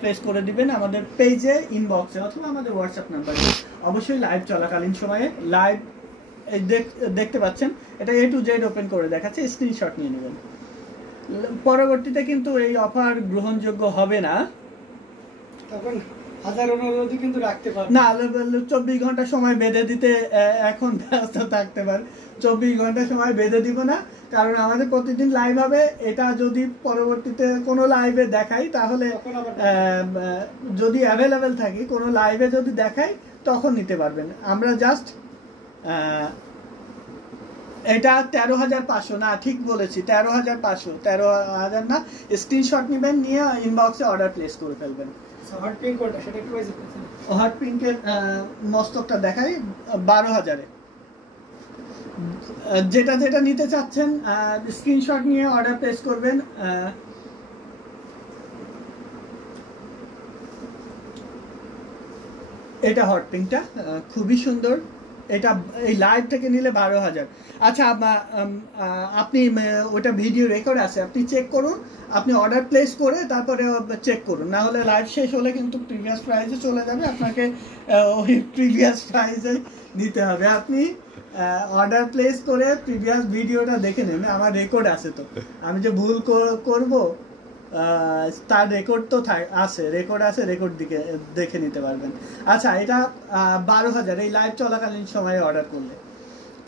Place করে দিবেন আমাদের পেজে, ইনবক্সে অথবা আমাদের হোয়াটসঅ্যাপ নাম্বারে। অবশ্যই লাইভ চলাকালীন সময়ে লাইভ দেখতে পাচ্ছেন, এটা A to Z ওপেন করে দেখাচ্ছে, স্ক্রিনশট নিয়ে নেবেন। পরবর্তীতে কিন্তু এই অফার গ্রহণযোগ্য হবে না, তখন হাজার অনুরোধই কিন্তু রাখতে পারবে না। 24 ঘন্টা সময় বেঁধে দিতে এখন ব্যস্ত থাকতে পারে, 24 ঘন্টা সময় বেঁধে দিব না, কারণ আমাদের প্রতিদিন লাইভ হবে। এটা যদি পরবর্তীতে কোনো লাইভে দেখাই তাহলে যদি অ্যাভেলেবেল থাকি, কোনো লাইভে যদি দেখাই তখন নিতে পারবেন। আমরা জাস্ট এটা 13,500 না, ঠিক বলেছি 13,500, 13,000 না। স্ক্রিনশট নেবেন, নিয়ে ইনবক্সে অর্ডার প্লেস করে ফেলবেন। হট পিঙ্ক কোনটা সেটা একটু বুঝে দিতেছেন। হট পিঙ্কের মস্তকটা দেখাই 12,000-এ। যেটা যেটা নিতে চাচ্ছেন স্ক্রিনশট নিয়ে অর্ডার প্লেস করবেন। এটা হট পিঙ্কটা খুবই সুন্দর, এটা এই লাইভ থেকে নিলে 12,000। আচ্ছা, আপনি ওটা ভিডিও রেকর্ড আছে, আপনি চেক করুন, আপনি অর্ডার প্লেস করে তারপরে চেক করুন, না হলে লাইভ শেষ হলে কিন্তু প্রিভিয়াস প্রাইসে চলে যাবে, আপনাকে ওই প্রিভিয়াস প্রাইসে নিতে হবে। আপনি অর্ডার প্লেস করে প্রিভিয়াস ভিডিওটা দেখে নেন, আমার রেকর্ড আছে, তো আমি যে ভুল করব তার রেকর্ড তো আছে, রেকর্ড আছে, রেকর্ড দেখে নিতে পারবেন। আচ্ছা, এটা 12,000 এই লাইভ চলাকালীন সময়ে অর্ডার করলে,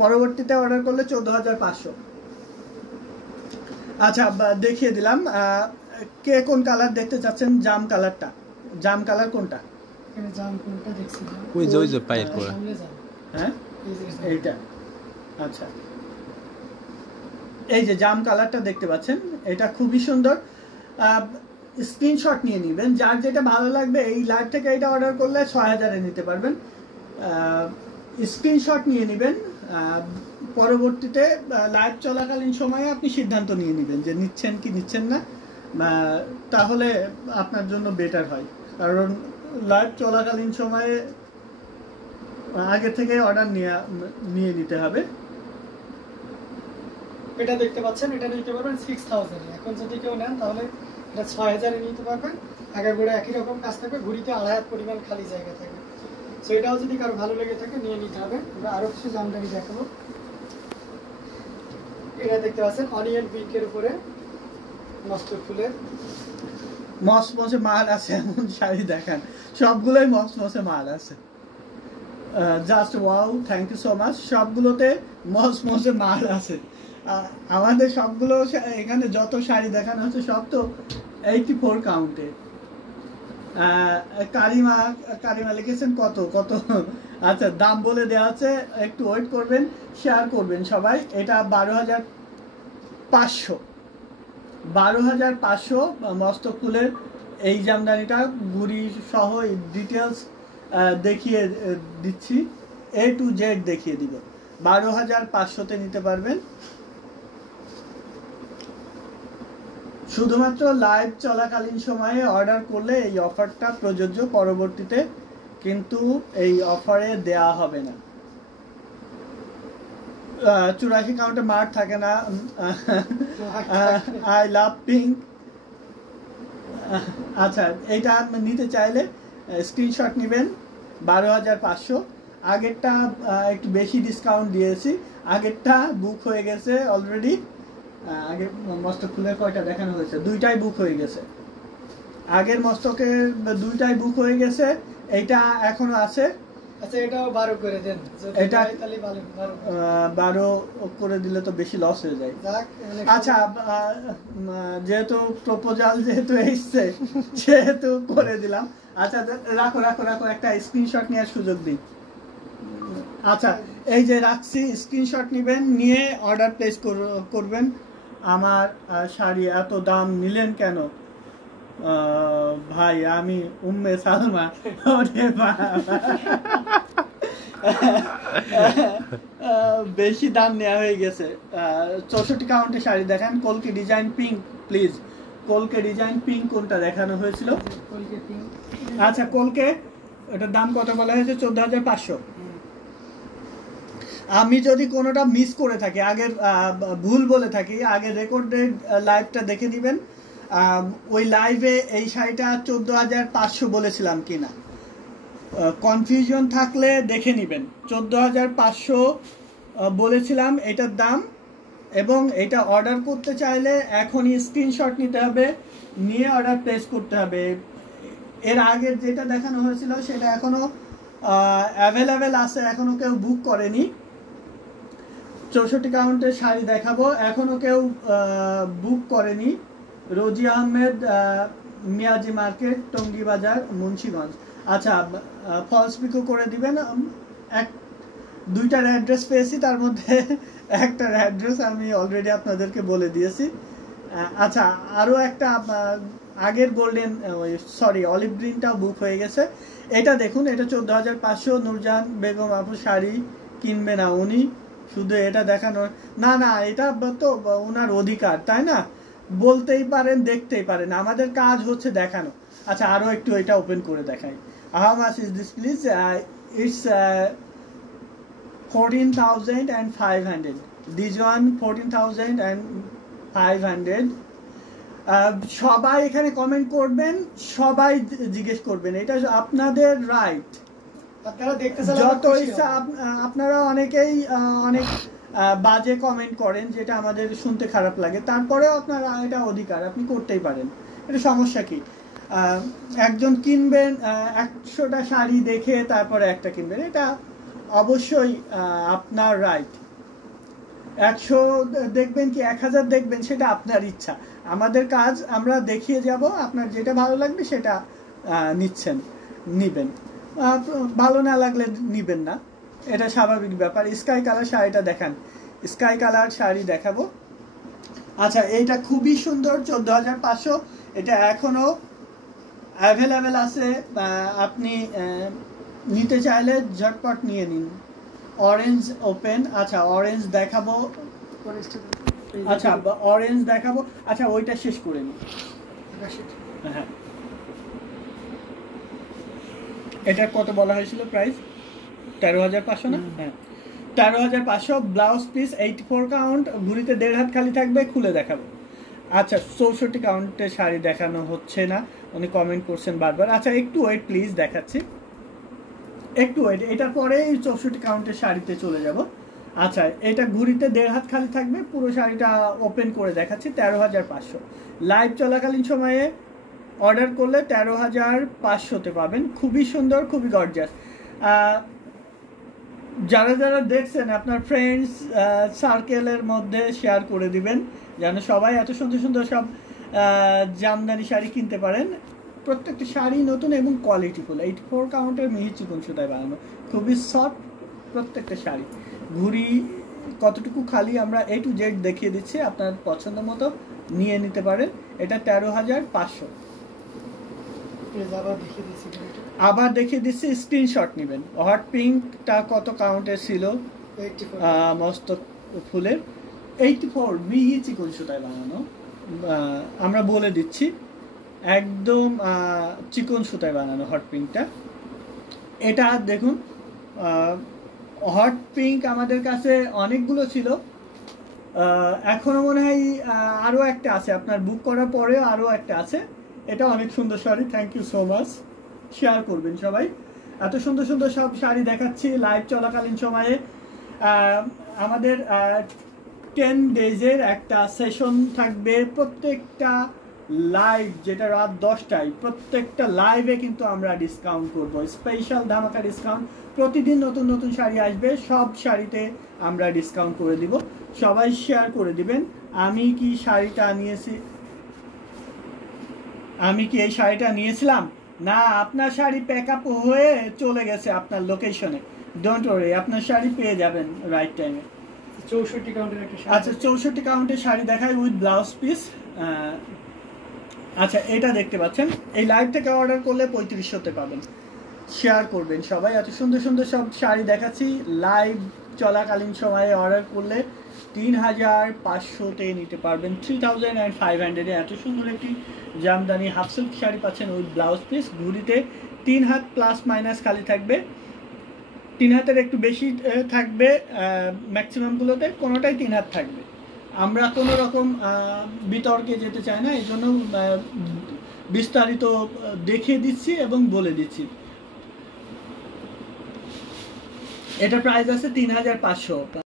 পরবর্তীতে অর্ডার করলে 14,500। আচ্ছা, দেখিয়ে দিলাম। কে কোন কালার দেখতে চাচ্ছেন? জাম কালারটা, জাম কালার কোনটা? এখানে জাম কোনটা দেখছিলাম, ওই যে পায়ের কোড়া, হ্যাঁ এইটা। আচ্ছা, এই যে জাম কালারটা দেখতে পাচ্ছেন, এটা খুবই সুন্দর। স্ক্রিনশট নিয়ে নেবেন, যার যেটা ভালো লাগবে। এই লাইভ থেকে এটা অর্ডার করলে 6,000-এ নিতে পারবেন। স্ক্রিনশট নিয়ে নেবেন, পরবর্তীতে লাইভ চলাকালীন সময়ে আপনি সিদ্ধান্ত নিয়ে নেবেন যে নিচ্ছেন কি নিচ্ছেন না, তাহলে আপনার জন্য বেটার হয়। কারণ লাইভ চলাকালীন সময়ে আগে থেকে অর্ডার নিয়ে নিতে হবে। এটা দেখতে পাচ্ছেন, এটা নিতে পারবেন 6,000। এখন যদি কেউ নেন তাহলে এটা 6,000-এ নিতে পারবেন। আগের ঘুরে একই রকম কাজ থাকবে, ঘুরিতে 2.5 পরিমাণ খালি জায়গা থাকবে। সো এটাও যদি কারো ভালো লেগে থাকে নিয়ে নিতে হবে। আমরা আরো কিছু জামদানি দেখাবো। এটা দেখতে পাচ্ছেন অনিয়ন পিঙ্কের উপরে মস্ত ফুলের মসমসে মাল আছে, এমন শাড়ি দেখান, সবগুলোই মসমসে মাল আছে। Just wow, thank you so much. সবগুলোতে মসমসে মাল আছে। আমাদের সবগুলো এখানে যত শাড়ি দেখানো হচ্ছে সব তো 84 কাউন্টে। কারিমা লিখেছেন কত কত। আচ্ছা, দাম বলে দেওয়া আছে, একটু ওয়েট করবেন, শেয়ার করবেন সবাই। এটা 12,500, 12,500 মস্তক ফুলের এই জামদানিটা, গুড়ি সহ ডিটেলস দেখিয়ে দিচ্ছি, A to Z দেখিয়ে দিব। 12,500-তে নিতে পারবেন। শুধুমাত্র লাইভ চলাকালীন সময়ে অর্ডার করলে এই অফারটা প্রযোজ্য, পরবর্তীতে কিন্তু এই অফারে দেয়া হবে না। 84 কাউন্টে মার্ক থাকে না। I love pink. আচ্ছা, এইটা নিতে চাইলে স্ক্রিনশট নেবেন, 12,500। আগেরটা একটু বেশি ডিসকাউন্ট দিয়েছি, আগেরটা বুক হয়ে গেছে অলরেডি। আগে মস্তক ফুলের কয়টা দেখানো হয়েছে, 2টাই বুক হয়ে গেছে। আগের মস্তকের 2টাই বুক হয়ে গেছে, এইটা এখনো আছে। আচ্ছা, এটাও 12 করে দেন। এটা 12 করে দিলে তো বেশি লস হয়ে যায়। আচ্ছা, যেহেতু প্রপোজাল যেহেতু এসছে সেহেতু করে দিলাম। আচ্ছা, রাখো রাখো রাখো, একটা স্ক্রিনশট নেওয়ার সুযোগ দিই। আচ্ছা, এই যে রাখছি, স্ক্রিনশট নেবেন, নিয়ে অর্ডার প্লেস করবেন। আমার শাড়ি এত দাম নিলেন কেন ভাই? আমি উম্মে সালমা। বেশি দাম নেওয়া হয়ে গেছে। 64 কাউন্টে শাড়ি দেখান। কলকে ডিজাইন পিঙ্ক প্লিজ, কলকে ডিজাইন পিঙ্ক কোনটা দেখানো হয়েছিল? আচ্ছা, কলকে এটার দাম কত বলা হয়েছে? 14,500। আমি যদি কোনোটা মিস করে থাকি, আগের ভুল বলে থাকি, আগের রেকর্ডেড লাইভটা দেখে দিবেন। ওই লাইভে এই শাড়িটা 14,500 বলেছিলাম কিনা, কনফিউশন থাকলে দেখে নেবেন। 14,500 বলেছিলাম এটার দাম, এবং এটা অর্ডার করতে চাইলে এখনই স্ক্রিনশট নিতে হবে, নিয়ে অর্ডার প্লেস করতে হবে। এর আগের যেটা দেখানো হয়েছিল সেটা এখনও অ্যাভেলেবেল আছে, এখনও কেউ বুক করেনি। 64 কাউন্টের শাড়ি দেখাবো, এখনও কেউ বুক করেনি। রোজি আহমেদ, মিয়াজি মার্কেট, টঙ্গী বাজার, মুন্সিগঞ্জ। আচ্ছা, ফলস পিকও করে দিবেন। দুইটার অ্যাড্রেস পেয়েছি, তার মধ্যে একটার অ্যাড্রেস আমি অলরেডি আপনাদেরকে বলে দিয়েছি। আচ্ছা, আরও একটা আগের গোল্ডেন অলিভ গ্রিনটাও বুক হয়ে গেছে। এটা দেখুন, এটা 14,500। নূরজাহান বেগম আপু শাড়ি কিনবে না উনি, শুধু এটা দেখানোর না, এটা তো ওনার অধিকার, তাই না? বলতেই পারেন, দেখতেই পারেন, আমাদের কাজ হচ্ছে দেখানো। আচ্ছা, আরও একটু এটা ওপেন করে দেখাই। How much is this please? It's 14,500। This one 14,500। সবাই এখানে কমেন্ট করবেন, সবাই জিজ্ঞেস করবেন, এটা আপনাদের রাইট। যত ইচ্ছা আপনারা অনেকেই অনেক বাজে কমেন্ট করেন, যেটা আমাদের শুনতে খারাপ লাগে, তারপরেও আপনারা এটা অধিকার, আপনি করতেই পারেন, এটা সমস্যা কি? একজন কিনবেন 100টা শাড়ি দেখে তারপরে একটা কিনবেন, এটা অবশ্যই আপনার রাইট। 100 দেখবেন কি 1000 দেখবেন, সেটা আপনার ইচ্ছা। আমাদের কাজ আমরা দেখিয়ে যাব, আপনার যেটা ভালো লাগবে সেটা নিবেন, ভালো না লাগলে নিবেন না, এটা স্বাভাবিক ব্যাপার। স্কাই কালার শাড়িটা দেখান, স্কাই কালার শাড়ি দেখাবো। আচ্ছা, এইটা খুবই সুন্দর, 14,500। এটা এখনো অ্যাভেলেবেল আছে, আপনি নিতে চাইলে ঝটপট নিয়ে নিন। Orange open. আচ্ছা, অরেঞ্জ দেখাবো। আচ্ছা, অরেঞ্জ দেখাবো। আচ্ছা, ওইটা শেষ করে নিন। হ্যাঁ, এটা কত বলা হয়েছিল প্রাইস? 13,500 না? হ্যাঁ, 13,500। ব্লাউজ পিস 84 কাউন্ট, ঘুরিতে 1.5 হাত খালি থাকবে, খুলে দেখাবো। আচ্ছা, 64 কাউন্টের শাড়ি দেখানো হচ্ছে না, উনি কমেন্ট করছেন বারবার। আচ্ছা, একটু ওয়েট প্লিজ, দেখাচ্ছি, একটু ওয়েট। এটার পরে 64 কাউন্টের শাড়িতে চলে যাব। আচ্ছা, এটা ঘুরিতে 1.5 হাত খালি থাকবে, পুরো শাড়িটা ওপেন করে দেখাচ্ছি। 13,500 লাইভ চলাকালীন সময়ে অর্ডার করলে 13,500-তে পাবেন। খুবই সুন্দর, খুবই গর্জাস। যারা যারা দেখছেন আপনার ফ্রেন্ডস সার্কেলের মধ্যে শেয়ার করে দিবেন, যেন সবাই এত সুন্দর সুন্দর সব জামদানি শাড়ি কিনতে পারেন। প্রত্যেকটা শাড়ি নতুন এবং কোয়ালিটিফুল। 84 কাউন্টের মিহি চিকন সুতায় বানানো, খুবই সফট প্রত্যেকটা শাড়ি। ঘুড়ি কতটুকু খালি আমরা A to Z দেখিয়ে দিচ্ছি, আপনার পছন্দ মতো নিয়ে নিতে পারেন। এটা 13,500। আবার দেখিয়ে দিচ্ছি, স্ক্রিনশট নেবেন। হট পিঙ্কটা কত কাউন্টের ছিল? মস্ত ফুলের 84 মিহি চিকন সুতায় বানানো। আমরা বলে দিচ্ছি, একদম চিকন সুতায় বানানো হট পিঙ্কটা। এটা দেখুন, হট পিঙ্ক আমাদের কাছে অনেকগুলো ছিল, এখনো মনে হয় আরও একটা আছে, আপনার বুক করার পরেও আরও একটা আছে। এটা অনেক সুন্দর sari, thank you so much. Share করবেন সবাই, এত সুন্দর সুন্দর সব শাড়ি দেখাচ্ছি লাইভ চলাকালীন সময়ে। আমাদের 10 ডেজের একটা সেশন থাকবে, প্রত্যেকটা লাইভ, যেটা রাত 10টায়, প্রত্যেকটা লাইভে কিন্তু আমরা ডিসকাউন্ট করব, স্পেশাল ধামাকা ডিসকাউন্ট। প্রতিদিন নতুন নতুন শাড়ি আসবে, সব শাড়িতে আমরা ডিসকাউন্ট করে দিব। সবাই শেয়ার করে দিবেন। আমি কি এই শাড়িটা নিয়েছিলাম না? আপনার শাড়ি প্যাক আপ হয়ে চলে গেছে আপনার লোকেশনে, ডোন্ট ওয়ারি, আপনার শাড়ি পেয়ে যাবেন রাইট টাইমে। 64 কাউন্টের একটা শাড়ি। আচ্ছা, 64 কাউন্টের শাড়ি দেখাই উইথ ব্লাউজ পিস। আচ্ছা, এটা দেখতে পাচ্ছেন, এই লাইভ থেকে অর্ডার করলে 3500-তে পাবেন। শেয়ার করবেন সবাই, এত সুন্দর সুন্দর সব শাড়ি দেখাচ্ছি লাইভ চলাকালীন সময়ে। অর্ডার করলে 3,500-তে নিতে পারবেন, 3,500-এ এত সুন্দর একটি জামদানি হাফ সিল্ক শাড়ি পাচ্ছেন with blouse piece. ঘুড়িতে 3 had plus minus খালি থাকবে, 3 হাতের একটু বেশি থাকবে ম্যাক্সিমামগুলোতে, কোনোটাই 3 হাত থাকবে। আমরা কোনো রকম বিতর্কে যেতে চাই না, এই জন্য বিস্তারিত দেখিয়ে দিচ্ছি এবং বলে দিচ্ছি। এটা প্রাইস আছে 3500।